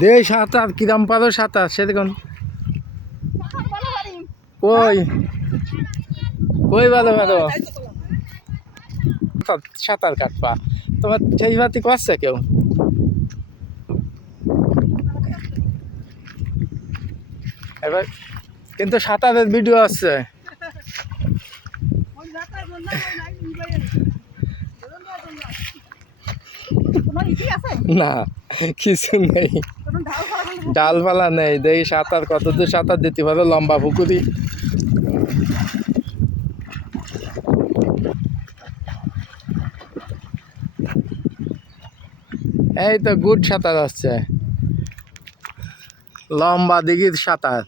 দে সাঁতার কিরাম পারো সাঁতার সে দেখুন কই কই ভালো ভালো সাঁতার কাটবা তোমার সেই বাতি করছে কেউ এবার কিন্তু সাঁতারের ভিডিও আছে না কিছু নেই ডালপালা নেই দেখি সাঁতার কতদূর সাঁতার দিতে পারো লম্বা পুকুরি এই তো গুড সাঁতার হচ্ছে লম্বা দিঘির সাঁতার